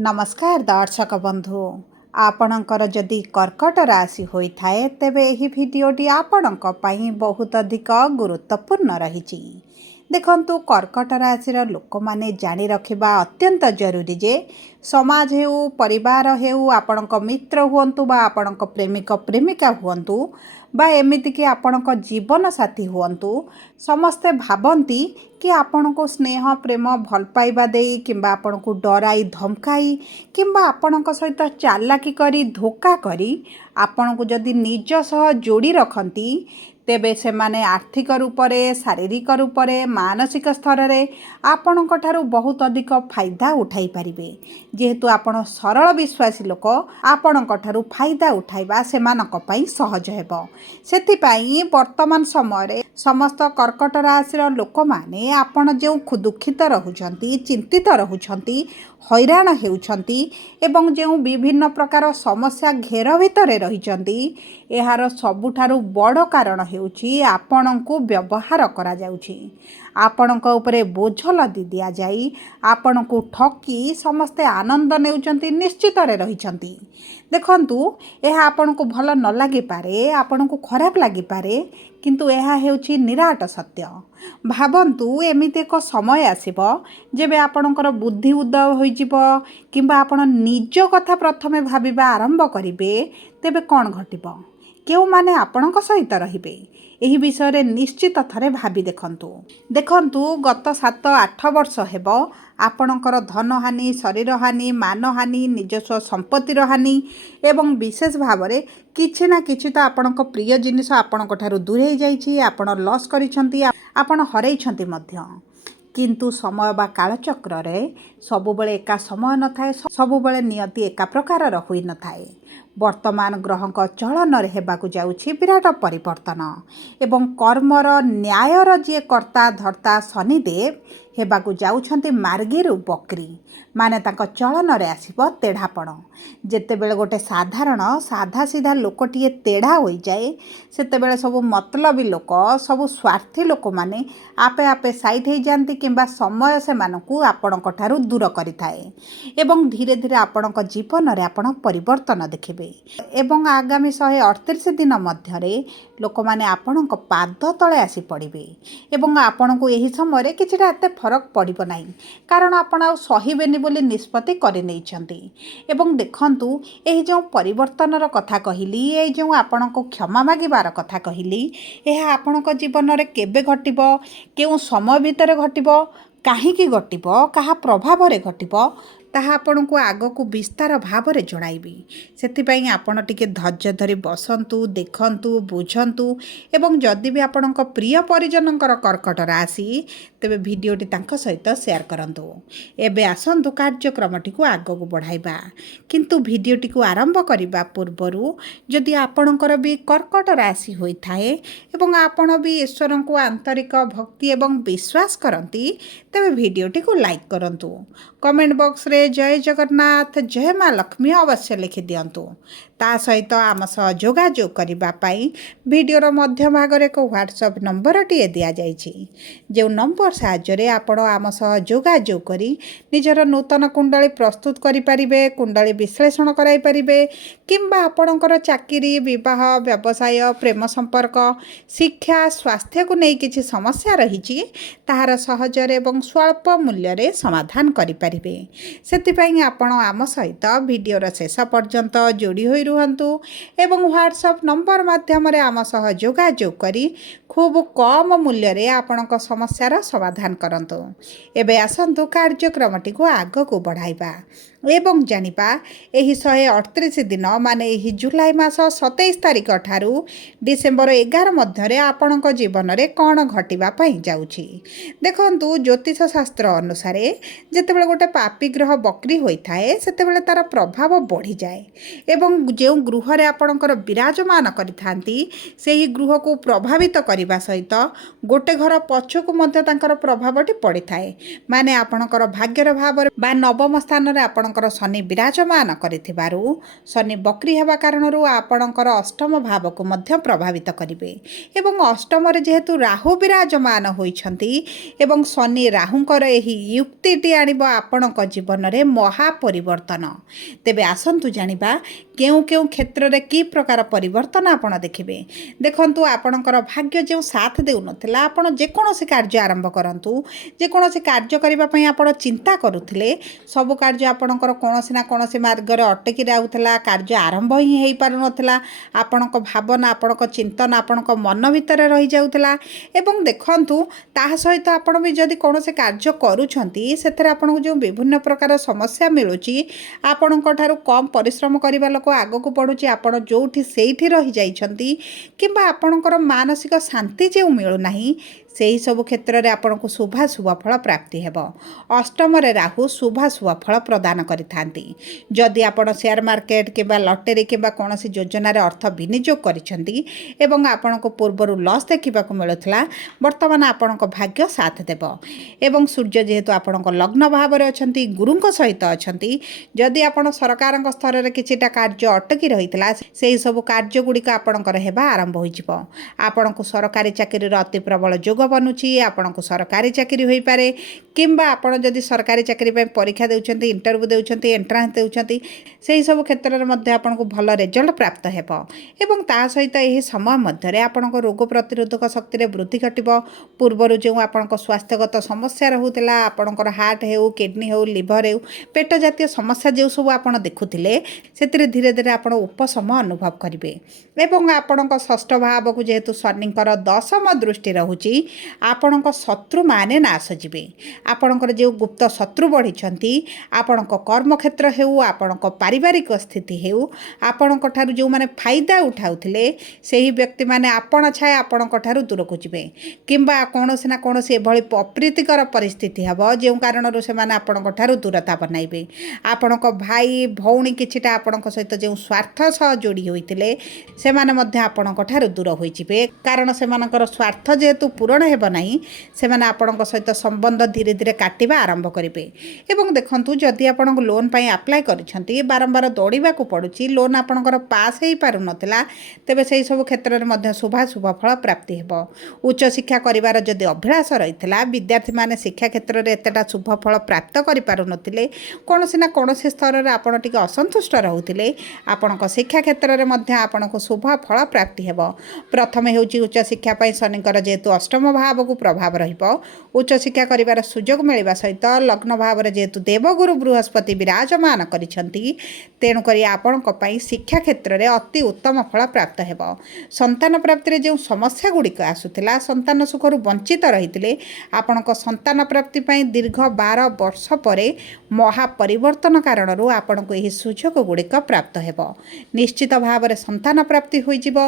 नमस्कार दर्शक बंधु आपणकर जदि कर्कट राशि होता है तेबे यही भिडटी आपणक पई बहुत अधिक गुरुत्वपूर्ण रही। देखंतु कर्कट राशि लोक माने जानी रखिबा अत्यंत जरूरी जे समाज हेउ परिवार हेउ आपणक मित्र हुअन्तु बा आपणक प्रेमिक प्रेमिका हुअन्तु बा एमिति कि आपणक जीवन साथी हुअन्तु समस्ते भावंती कि आपण को स्नेह प्रेम भल पाइबा देई किंबा आपण को डराई धमकाई किंबा आपण सहित चालाकी करी धोखा करी आपण को जदि निज सह जोड़ी रखती तेबे से माने आर्थिक रूप से शारीरिक रूप से मानसिक स्तर में आपणक ठारू बहुत अधिक फायदा उठाई पारिबे। जेहेतु आपण सरल विश्वासी लोक आपणक ठारू फायदा उठाइबा सेमानक पई सहज हेबो। सेथिपाई वर्तमान समय समस्त कर्कट राशि लोक माने आपण जो दुखित रहुछंती चिंतित रहुछंती हैरान हेउछंती एवं जो विभिन्न प्रकार समस्या घेर भितर रहिछंती एहार सबुठारु बड़ कारण हेउछि आपणको व्यवहार करा जाउछि। आपणक उपरे बोझ लदी दिया जाई आपणको ठकी समस्ते आनंद नेउछंती निश्चित रहिछंती। देखंतु एहा आपणको भल न लागि पारे आपणको खराब लागि पारे किंतु एहा हेउछि निराट सत्य। भावन्तु एमिति एक समय आसिबो जेबे आपणकर बुद्धि उदय होइजिबो किंबा आपण निज कथा प्रथमे भाबिबा आरंभ करिवे तेबे कोन घटिबो केउ माने आपणक सहित रहिबे एही विषय रे निश्चित थरे भाबी देखंतु गत 7-8 वर्ष हेबो आपणकर धन हानि शरीर हानि मान हानि निजस्व संपत्तिर हानि एवं विशेष भाव में किछि ना किछि तो आपणक प्रिय जिनिस आपणक ठारू दूरेई जाइछि आपण लॉस करिसंती आपण हरैछंती मध्य किंतु समय बा कालचक्र रे सबुबले एका समय न थाए सबुबले नियति एका प्रकार होई न थाए। वर्तमान ग्रहक चलन हेबाकु जाउछि विराट परिवर्तन एवं कर्मर न्यायर जे कर्ता धर्ता शनिदेव हेबाकु जाउछंती मार्गीरु बकरी माने तांको चलन रे आसीबो तेढ़ापण। जेतेबेले गोटे साधारण साधा सीधा लोकटिए तेढ़ा होई जाए सेतेबेले सबु मतलबी लोक सबु स्वार्थी लोक माने आपे आपे साइड हो जाती किंबा समय से मानकु आपणक ठारू दूर करिथाए एवं धीरे धीरे आपणक जीवन रे आपण परिवर्तन देखिबे एवं आगामी 138 दिन मध्यरे लोक माने आपणक पाद तले आसी पड़िबे एवं आपणको एही समय रे किछिटा एते फरक पड़िबो नाही कारण आपण आ सहिबेनी बोली निष्पत्ति करि नैछंती। एवं देखंतु एही जो परिवर्तनर कथा कहिली ए जो आपणको क्षमा मागिबार कथा कहिली एहा आपणको जीवन रे केबे घटिबो केउ समय भितर घटिबो काहीकि घटिबो काहा प्रभाव रे घटिबो ताहा आपण को आग को विस्तार भाव में जणाइबी। सेथिपाई आपण टिके धैर्य धरी बसंतु देखंतु बुझंतु एवं जदि भी आपणक प्रिय परिजनकर कर्कट राशि तेबे भिडियोटी तांको सहित शेयर करंतु। एबे आसंतु कार्यक्रमटी को आग को बढ़ाइबा किंतु भिडियोटी को आरंभ करिबा पूर्वरु जदि आपणकर भी कर्कट राशि होई थाए एवं आपण भी ईश्वर को आंतरिक भक्ति एवं विश्वास करंती तेबे भिडियोटी को लाइक करंतु। कमेंट बॉक्स रे जय जगन्नाथ जय माँ लक्ष्मी अवश्य लिखि दियंतु। ता सहित आम सह जोगाजोग करिबा पाई वीडियोर मध्य भाग रे को व्हाट्सएप नंबर टी दिया जाइछि जो नंबर साहाय्य आपण आम सह जोगाजोग करी निजर नूतन कुंडली प्रस्तुत करि परिबे कुंडली विश्लेषण कराई परिबे किंबा आपणकर चाकरी विवाह व्यवसाय प्रेम संपर्क शिक्षा स्वास्थ्य को नहीं किछि समस्या रहिछि ताहार सहजरे एवं स्वल्प मूल्य रे समाधान करि परिबे। सेथिपाई आपण आम सहित वीडियोर शेष पर्यंत जोड़ी होई रुहंतु एवं व्हाट्सएप नंबर माध्यम रे आम सह जोगाजोग करी खूब कम मूल्य रे आपणक समस्यार समाधान करंतु। एबे आसंतु कार्यक्रमटी को आग को बढ़ाइबा एवं जानिबा एही 138 दिन माने एही जुलाई मास 27 तारिख ठारू डिसेम्बर 11 मध्य आपणक जीवन रे कौन घटिबा पई जाउछि। देखंतु ज्योतिष शास्त्र अनुसार जेतेबेले गोटे पापी ग्रह बकरी होई थाए सेतेबेले तार प्रभाव बढ़ी जाए एवं ଯେଉଁ ଗୃହରେ ଆପଣଙ୍କର ବିରାଜମାନ କରିଥାନ୍ତି ସେହି ଗୃହକୁ ପ୍ରଭାବିତ କରିବା ସହିତ ଗୋଟେ ଘର ପଛକୁ ମଧ୍ୟ ତାଙ୍କର ପ୍ରଭାବଟି ପଡ଼ିଥାଏ। ମାନେ ଆପଣଙ୍କର ଭାଗ୍ୟର ଭାବରେ ବା ନବମ ସ୍ଥାନରେ ଆପଣଙ୍କର ଶନି ବିରାଜମାନ କରିଥିବାରୁ ଶନି ବକ୍ରି ହେବା କାରଣରୁ ଆପଣଙ୍କର ଅଷ୍ଟମ ଭାବକୁ ମଧ୍ୟ ପ୍ରଭାବିତ କରିବେ। ଏବଂ ଅଷ୍ଟମରେ ଯେହେତୁ ରାହୁ ବିରାଜମାନ ହୋଇଛନ୍ତି ଏବଂ ଶନି ରାହୁଙ୍କର ଏହି ଯୁକ୍ତିଟି ଆଣିବ ଆପଣଙ୍କ ଜୀବନରେ ମହା ପରିବର୍ତ୍ତନ। ତେବେ ଆସନ୍ତୁ ଜାଣିବା କେଉଁ କେଉଁ କ୍ଷେତ୍ରରେ କି ପ୍ରକାର ପରିବର୍ତ୍ତନ ଆପଣ ଦେଖିବେ। ଦେଖନ୍ତୁ, ଆପଣଙ୍କର ଭାଗ୍ୟ ଯେଉଁ ସାଥ ଦେଉନଥିଲା, ଆପଣ ଯେକୌଣସି କାର୍ଯ୍ୟ ଆରମ୍ଭ କରନ୍ତୁ, ଯେକୌଣସି କାର୍ଯ୍ୟ କରିବା ପାଇଁ ଆପଣ ଚିନ୍ତା କରୁଥିଲେ, ସବୁ କାର୍ଯ୍ୟ ଆପଣଙ୍କର କୌଣସି ନା କୌଣସି ମାର୍ଗରେ ଅଟକି ରହୁଥିଲା, କାର୍ଯ୍ୟ ଆରମ୍ଭ ହିଁ ହୋଇପାରୁନଥିଲା। ଆପଣଙ୍କ ଭାବନା, ଆପଣଙ୍କ ଚିନ୍ତନ ଆପଣଙ୍କ ମନ ଭିତରେ ରହିଯାଉଥିଲା। ଏବଂ ଦେଖନ୍ତୁ, ତାହା ସହିତ ଆପଣ ବି ଯଦି କୌଣସି କାର୍ଯ୍ୟ କରୁଛନ୍ତି, ସେଥିରେ ଆପଣଙ୍କୁ ଯେଉଁ ବିଭିନ୍ନ ପ୍ରକାର ସମସ୍ୟା ମିଳୁଛି, ଆପଣଙ୍କ ଠାରୁ କମ୍ ପରିଶ୍ରମ କରିବା ଲୋକ ଆଗକୁ ବଢ଼ୁଛି, ଆପଣ ଯେଉଁଠି ସେଇଠି ରହିଯାଇଛନ୍ତି, କିମ୍ବା ଆପଣଙ୍କର ମାନସିକ ଶାନ୍ତି ଯେଉଁ ମିଳୁନାହିଁ, ସେହିସବୁ କ୍ଷେତ୍ରରେ ଆପଣଙ୍କୁ ଶୁଭାଶୁଭ ଫଳ ପ୍ରାପ୍ତି ହେବ। ଅଷ୍ଟମରେ ରାହୁ ଶୁଭାଶୁଭ ଫଳ ପ୍ରଦାନ କରିଥାନ୍ତି। ଯଦି ଆପଣ ସେୟାର ମାର୍କେଟ କିମ୍ବା ଲଟେରୀ କିମ୍ବା କୌଣସି ଯୋଜନାରେ ଅର୍ଥ ବିନିଯୋଗ କରିଛନ୍ତି ଏବଂ ଆପଣଙ୍କୁ ପୂର୍ବରୁ ଲସ୍ ଦେଖିବାକୁ ମିଳୁଥିଲା, ବର୍ତ୍ତମାନ ଆପଣଙ୍କ ଭାଗ୍ୟ ସାଥ ଦେବ। ଏବଂ ସୂର୍ଯ୍ୟ ଯେହେତୁ ଆପଣଙ୍କ ଲଗ୍ନ ଭାବରେ ଅଛନ୍ତି, ଗୁରୁଙ୍କ ସହିତ ଅଛନ୍ତି, ଯଦି ଆପଣ ସରକାରଙ୍କ ସ୍ତରରେ କିଛିଟା କାର୍ଯ୍ୟ ଅଟକି ରହିଥିଲା, ସେହିସବୁ କାର୍ଯ୍ୟଗୁଡ଼ିକ ଆପଣଙ୍କର ହେବା ଆରମ୍ଭ ହୋଇଯିବ। ଆପଣଙ୍କୁ ସରକାରୀ ଚାକିରିର ଅତି ପ୍ରବଳ ଯୋଗ ବନୁଛି। ଆପଣଙ୍କୁ ସରକାରୀ ଚାକିରି ହୋଇପାରେ, କିମ୍ବା ଆପଣ ଯଦି ସରକାରୀ ଚାକିରି ପାଇଁ ପରୀକ୍ଷା ଦେଉଛନ୍ତି, ଇଣ୍ଟରଭ୍ୟୁ ଦେଉଛନ୍ତି, ଏଣ୍ଟ୍ରାନ୍ସ ଦେଉଛନ୍ତି, ସେହିସବୁ କ୍ଷେତ୍ରରେ ମଧ୍ୟ ଆପଣଙ୍କୁ ଭଲ ରେଜଲ୍ଟ ପ୍ରାପ୍ତ ହେବ। ଏବଂ ତା ସହିତ ଏହି ସମୟ ମଧ୍ୟରେ ଆପଣଙ୍କ ରୋଗ ପ୍ରତିରୋଧକ ଶକ୍ତିରେ ବୃଦ୍ଧି ଘଟିବ। ପୂର୍ବରୁ ଯେଉଁ ଆପଣଙ୍କ ସ୍ୱାସ୍ଥ୍ୟଗତ ସମସ୍ୟା ରହୁଥିଲା, ଆପଣଙ୍କର ହାର୍ଟ ହେଉ, କିଡ଼ନୀ ହେଉ, ଲିଭର ହେଉ, ପେଟ ଜାତୀୟ ସମସ୍ୟା ଯେଉଁ ସବୁ ଆପଣ ଦେଖୁଥିଲେ, ସେଥିରେ ଧୀରେ ଧୀରେ ଆପଣ ଉପଶମ ଅନୁଭବ କରିବେ। ଏବଂ ଆପଣଙ୍କ ଷଷ୍ଠ ଭାବକୁ ଯେହେତୁ ଶନିଙ୍କର ଦଶମ ଦୃଷ୍ଟି ରହୁଛି, ଆପଣଙ୍କ ଶତ୍ରୁମାନେ ନାଶ ଯିବେ। ଆପଣଙ୍କର ଯେଉଁ ଗୁପ୍ତ ଶତ୍ରୁ ବଢ଼ିଛନ୍ତି, ଆପଣଙ୍କ କର୍ମକ୍ଷେତ୍ର ହେଉ, ଆପଣଙ୍କ ପାରିବାରିକ ସ୍ଥିତି ହେଉ, ଆପଣଙ୍କ ଠାରୁ ଯେଉଁମାନେ ଫାଇଦା ଉଠାଉଥିଲେ, ସେହି ବ୍ୟକ୍ତିମାନେ ଆପଣ ଛାଏ ଆପଣଙ୍କ ଠାରୁ ଦୂରକୁ ଯିବେ। କିମ୍ବା କୌଣସି ନା କୌଣସି ଏଭଳି ଅପ୍ରୀତିକର ପରିସ୍ଥିତି ହେବ, ଯେଉଁ କାରଣରୁ ସେମାନେ ଆପଣଙ୍କ ଠାରୁ ଦୂରତା ବନାଇବେ। ଆପଣଙ୍କ ଭାଇ ଭଉଣୀ କିଛିଟା ଆପଣଙ୍କ ସହିତ ଯେଉଁ ସ୍ୱାର୍ଥ ସହ ଯୋଡ଼ି ହୋଇଥିଲେ, ସେମାନେ ମଧ୍ୟ ଆପଣଙ୍କ ଠାରୁ ଦୂର ହୋଇଯିବେ। କାରଣ ସେମାନଙ୍କର ସ୍ୱାର୍ଥ ଯେହେତୁ ପୂରଣ ହେବ ନାହିଁ, ସେମାନେ ଆପଣଙ୍କ ସହିତ ସମ୍ବନ୍ଧ ଧୀରେ ଧୀରେ କାଟିବା ଆରମ୍ଭ କରିବେ। ଏବଂ ଦେଖନ୍ତୁ, ଯଦି ଆପଣଙ୍କ ଲୋନ୍ ପାଇଁ ଆପ୍ଲାଏ କରିଛନ୍ତି, ବାରମ୍ବାର ଦୌଡ଼ିବାକୁ ପଡ଼ୁଛି, ଲୋନ୍ ଆପଣଙ୍କର ପାସ୍ ହୋଇପାରୁନଥିଲା, ତେବେ ସେହିସବୁ କ୍ଷେତ୍ରରେ ମଧ୍ୟ ଶୁଭାଶୁଭ ଫଳ ପ୍ରାପ୍ତି ହେବ। ଉଚ୍ଚଶିକ୍ଷା କରିବାର ଯଦି ଅଭିଳାଷ ରହିଥିଲା, ବିଦ୍ୟାର୍ଥୀମାନେ ଶିକ୍ଷା କ୍ଷେତ୍ରରେ ଏତେଟା ଶୁଭ ଫଳ ପ୍ରାପ୍ତ କରିପାରୁନଥିଲେ, କୌଣସି ନା କୌଣସି ସ୍ତରରେ ଆପଣ ଟିକେ ଅସନ୍ତୁଷ୍ଟ ରହୁଥିଲେ, ଆପଣଙ୍କ ଶିକ୍ଷା କ୍ଷେତ୍ରରେ ମଧ୍ୟ ଆପଣଙ୍କୁ ଶୁଭ ଫଳ ପ୍ରାପ୍ତି ହେବ। ପ୍ରଥମେ ହେଉଛି ଉଚ୍ଚଶିକ୍ଷା ପାଇଁ ଶନିଙ୍କର ଯେହେତୁ ଅଷ୍ଟମ ଭାବକୁ ପ୍ରଭାବ ରହିବ, ଉଚ୍ଚଶିକ୍ଷା କରିବାର ସୁଯୋଗ ମିଳିବା ସହିତ ଲଗ୍ନ ଭାବରେ ଯେହେତୁ ଦେବଗୁରୁ ବୃହସ୍ପତି ବିରାଜମାନ କରିଛନ୍ତି, ତେଣୁକରି ଆପଣଙ୍କ ପାଇଁ ଶିକ୍ଷା କ୍ଷେତ୍ରରେ ଅତି ଉତ୍ତମ ଫଳ ପ୍ରାପ୍ତ ହେବ। ସନ୍ତାନ ପ୍ରାପ୍ତିରେ ଯେଉଁ ସମସ୍ୟା ଗୁଡ଼ିକ ଆସୁଥିଲା, ସନ୍ତାନ ସୁଖରୁ ବଞ୍ଚିତ ରହିଥିଲେ, ଆପଣଙ୍କ ସନ୍ତାନ ପ୍ରାପ୍ତି ପାଇଁ ଦୀର୍ଘ 12 ବର୍ଷ ପରେ ମହା ପରିବର୍ତ୍ତନ କାରଣରୁ ଆପଣଙ୍କୁ ଏହି ସୁଯୋଗ ଗୁଡ଼ିକ ପ୍ରାପ୍ତ ହେବ। ନିଶ୍ଚିତ ଭାବରେ ସନ୍ତାନ ପ୍ରାପ୍ତି ହୋଇଯିବ।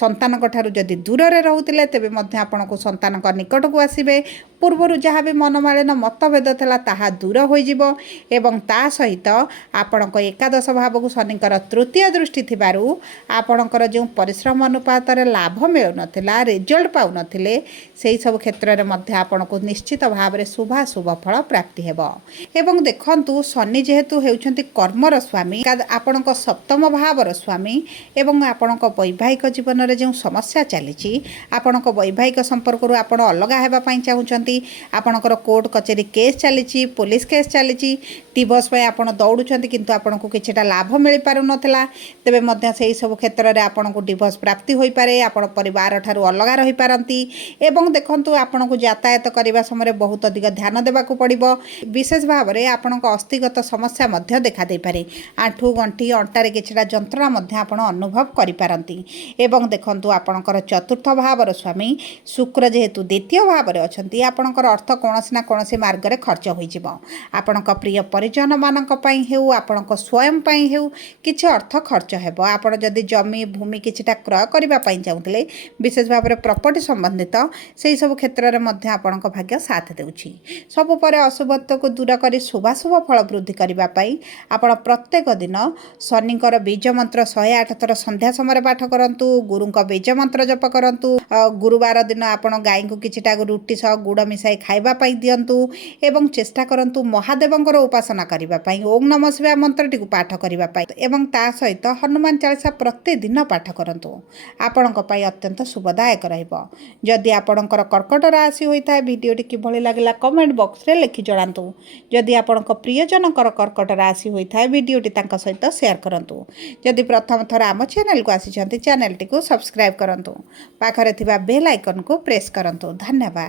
ସନ୍ତାନଙ୍କ ଠାରୁ ଯଦି ଦୂରରେ ରହୁଥିଲେ, ତେବେ ମଧ୍ୟ ଆପଣଙ୍କୁ ସନ୍ତାନଙ୍କ ନିକଟକୁ ଆସିବେ। ପୂର୍ବରୁ ଯାହା ବି ମନମାଳିନ ମତଭେଦ ଥିଲା, ତାହା ଦୂର ହୋଇଯିବ। ଏବଂ ତା ସହିତ ଆପଣଙ୍କ ଏକାଦଶ ଭାବକୁ ଶନିଙ୍କର ତୃତୀୟ ଦୃଷ୍ଟି ଥିବାରୁ ଆପଣଙ୍କର ଯେଉଁ ପରିଶ୍ରମ ଅନୁପାତରେ ଲାଭ ମିଳୁନଥିଲା, ରେଜଲ୍ଟ ପାଉନଥିଲେ, ସେହିସବୁ କ୍ଷେତ୍ରରେ ମଧ୍ୟ ଆପଣଙ୍କୁ ନିଶ୍ଚିତ ଭାବରେ ଶୁଭାଶୁଭ ଫଳ ପ୍ରାପ୍ତି ହେବ। ଏବଂ ଦେଖନ୍ତୁ, ଶନି ଯେହେତୁ ହେଉଛନ୍ତି କର୍ମର ସ୍ୱାମୀ, ଆପଣଙ୍କ ସପ୍ତମ ଭାବର ସ୍ୱାମୀ, ଏବଂ ଆପଣଙ୍କ ବୈବାହିକ ଜୀବନରେ ଯେଉଁ ସମସ୍ୟା ଚାଲିଛି, ଆପଣଙ୍କ ବୈବାହିକ ସମ୍ପର୍କରୁ ଆପଣ ଅଲଗା ହେବା ପାଇଁ ଚାହୁଁଛନ୍ତି, ଆପଣଙ୍କର କୋର୍ଟ କଚେରୀ କେସ୍ ଚାଲିଛି, ପୋଲିସ କେସ୍ ଚାଲିଛି, ଡିଭୋର୍ସ ପାଇଁ ଆପଣ ଦୌଡ଼ୁଛନ୍ତି, କିନ୍ତୁ ଆପଣଙ୍କୁ କିଛିଟା ଲାଭ ମିଳିପାରୁନଥିଲା, ତେବେ ମଧ୍ୟ ସେହିସବୁ କ୍ଷେତ୍ରରେ ଆପଣଙ୍କୁ ଡିଭୋର୍ସ ପ୍ରାପ୍ତି ହୋଇପାରେ। ଆପଣ ପରିବାର ଠାରୁ ଅଲଗା ରହିପାରନ୍ତି। ଏବଂ ଦେଖନ୍ତୁ, ଆପଣଙ୍କୁ ଯାତାୟାତ କରିବା ସମୟରେ ବହୁତ ଅଧିକ ଧ୍ୟାନ ଦେବାକୁ ପଡ଼ିବ। ବିଶେଷ ଭାବରେ ଆପଣଙ୍କ ଅସ୍ଥିଗତ ସମସ୍ୟା ମଧ୍ୟ ଦେଖାଦେଇପାରେ। ଆଣ୍ଠୁ ଗଣ୍ଠି ଅଣ୍ଟାରେ କିଛିଟା ଯନ୍ତ୍ରଣା ମଧ୍ୟ ଆପଣ ଅନୁଭବ କରିପାରନ୍ତି। ଏବଂ ଦେଖନ୍ତୁ, ଆପଣଙ୍କର ଚତୁର୍ଥ ଭାବର ସ୍ୱାମୀ ଶୁକ୍ର ଯେହେତୁ जेहेतु द्वितीय भाव में अच्छा आपणकर अर्थ कौन ना कौन मार्ग खर्च हो आपण प्रिय परिजन मानक हेउ आपण स्वयं हेउ किछि अर्थ खर्च हेबो। आपण जदि जमी भूमि किछिटा क्रय करने चाहूले विशेष भाव में प्रॉपर्टी संबंधित से सब क्षेत्र में मध्य आपणक भाग्य साथ देउछि। सबु परे अशुभत्व को दूर कर शुभाशुभ फल वृद्धि करने आपण प्रत्येक दिन शनिकर बीज मंत्र 108 थर संध्या समय पाठ करंतु। गुरु बीज मंत्र जप करंतु। गुरुवार दिन आपण गाय को किछिटा रुटी सह गुड़ मिसाई खाइबा पई दियंतु एवं चेष्टा करंतु महादेवंकर उपासना करबा पई ओम नमः शिवाय मंत्रटी को पाठ करबा पई एवं ता सहित हनुमान चालीसा प्रतिदिन पाठ करंतु। आपणक पई अत्यंत शुभदायक रहइबो। जदि आपणकर कर्कट राशि होइता वीडियोटी किभଳି लागला कमेंट बॉक्स रे लिखि जणांतु। जदि आपणक प्रियजनकर कर्कट राशि होइता वीडियोटी तांका सहित शेयर करंतु। जदि प्रथम थर आम चैनल को आसी चैनल टी को सब्सक्राइब करंतु। पाखरे थिबा बेल आइकन को प्रेस करंतु। धन्यवाद।